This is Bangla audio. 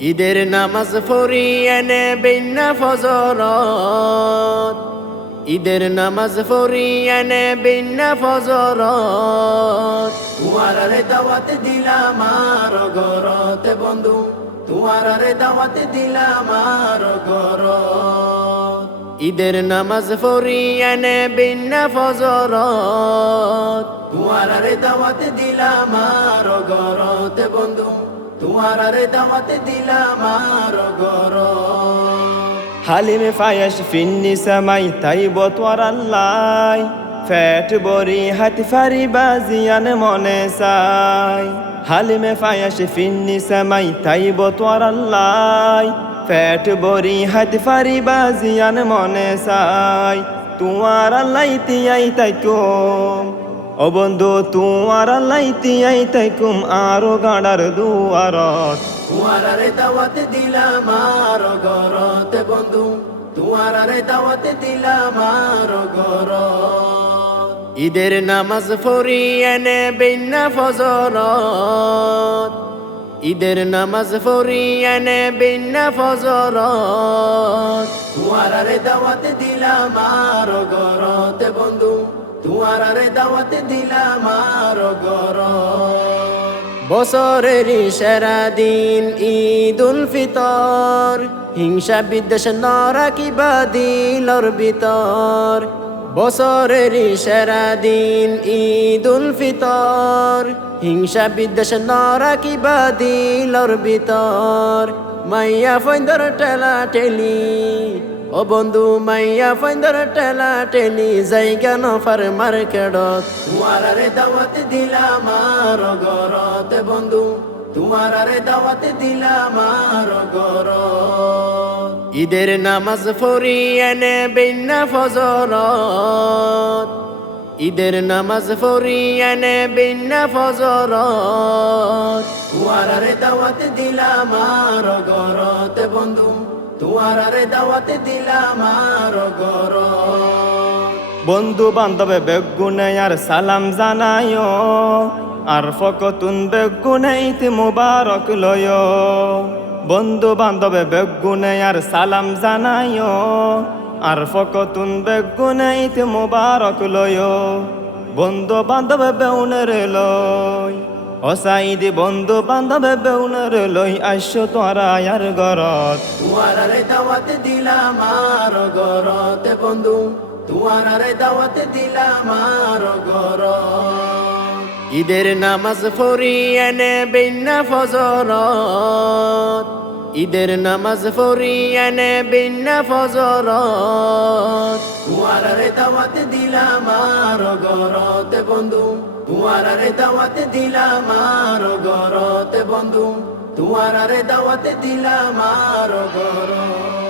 ঈদের নামাজ পড়ি এনে বিন্না ফজরত, ঈদের নামাজ পড়ি এনে বিন্না ফজরত। তুয়ারে দাওয়াত দিলাম আর গরতে বন্ধু, তুয়ারে দাওয়াত দিলাম আর গরত। ঈদের নামাজ পড়ি এনে বিন্না ফজরত, তুয়ারে দাওয়াত দিলাম আর গরতে বন্ধু, তুয়ারে দাওয়াত দিলাম আর গরত। হালিমে ফায়াস ফিন্নি সামাই তাইব তোয়ার আল্লাই, ফ্যাট বরি হাতি ফারি বাজিয়ান মনে চাই। হালিমে ফায়াস ফিন্নি সামাই তাইব তোয়ার আল্লাই, ফ্যাট বরি হাতি ফারি বাজিয়ান মনে চাই। তুয়ার আল্লাই তিয়াই তাইকুম ও বন্ধু, তুয়ার আল্লাই তিয়াই তাইকুম আরো গাড়ার দুয়ারত। তুয়ারে দাওয়াত দিলাম আর গরত বন্ধু, তুয়ারে দাওয়াত দিলাম আর গরত। ঈদের নামাজ পড়ি এনে বিন্না ফজরত, ঈদের নামাজ পড়ি এনে বিন্না ফজরত। তুয়ারে দাওয়াত দিলাম আর গরত বন্ধু, তুয়ারে দাওয়াত দিলাম আর গরত। বছরের সেরা দিন ঈদুল ফিতর, হিংসা বিদ্বেষ নরাকিবা দিলর ভিতর। বছরের সেরা দিন ঈদুল ফিতর, হিংসা বিদ্বেষ নরাকিবা দিলর ভিতর। মাইয়া ফৈন্দর টেলা টেলি ও বন্ধু, মাইয়া ফৈন্দর টেলা টেলি জায়গা নফার মার্কেটত। তুয়ারে দাওয়াত দিলাম আর গরত বন্ধু, তুয়ারে দাওয়াত দিলাম আর গরত। ঈদের নামাজ পড়ি এনে বিন্না ফজরত, ঈদের নামাজ পড়ি এনে বিন্না ফজরত। তুয়ারে দাওয়াত দিলাম আর গরত বন্ধু, তুয়ারে দাওয়াত দিলাম আর গরত। বন্ধু বান্ধবে বেগুনে আর সালাম জানায়ো, আর ফকতুন বেগুনে ঈদ মুবারক লয়। বন্ধু বান্ধবে বেগুনে আর সালাম জানায়ো, আর ফকতুন বেগুনে ঈদ মুবারক লয়। বন্ধু বান্ধবে বেউনের লয় অসাইদি, বন্ধু বান্ধবে বেউনের লই আইসো তোরা আর গরত। তুয়ারে দাওয়াত দিলাম আর গরত বন্ধু, তুয়ারে দাওয়াত দিলাম আর গরত। ঈদের নামাজ পড়ি এনে বিন্না ফজরত, ঈদের নামাজ পড়ি এনে বিন্না ফজরত। তুয়ারে দাওয়াত দিলাম আর গরত বন্ধু, তুয়ারে দাওয়াত দিলাম আর গরত বন্ধু, তুয়ারে দাওয়াত দিলাম আর গরত।